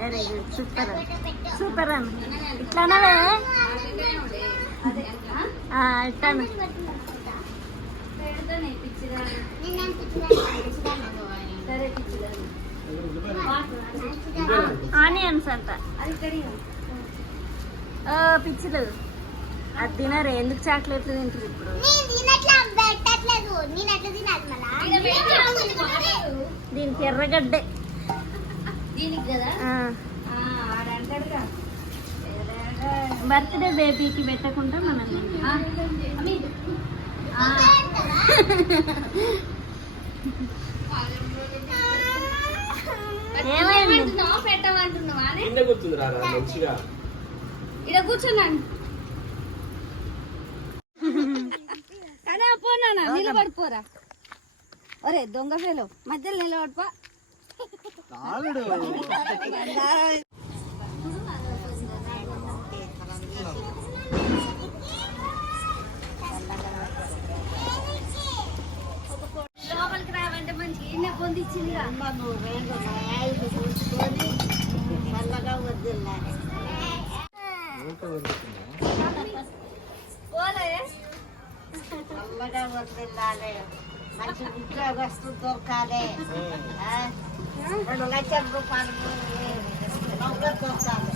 Very good, super super అన్న. ఇట్లానే ఇట్లాను onions అంట పిచ్చిలు. అది తినరు, ఎందుకు చాక్లెట్లు తింటారు ఇప్పుడు? దీనికి ఎర్రగడ్డే, బర్త్డే బేబీకి పెట్టకుండా మనం ఏమైంది పెట్టమంటున్నావా? ఇక్కడ కూర్చున్నాను అదే పోనా నిలబడిపోరా. ఒరే దొంగ పేలో మధ్యలో నిలబడిపో. లోపలికి రావంటే మంచి ఎన్న పొందిచ్చింది చల్లగా వద్దులానే చల్లగా వద్దులానే మంచి ఉద్యోగస్తులు దొరకాలి. 2 లక్షల రూపాయలు దొరకాలి.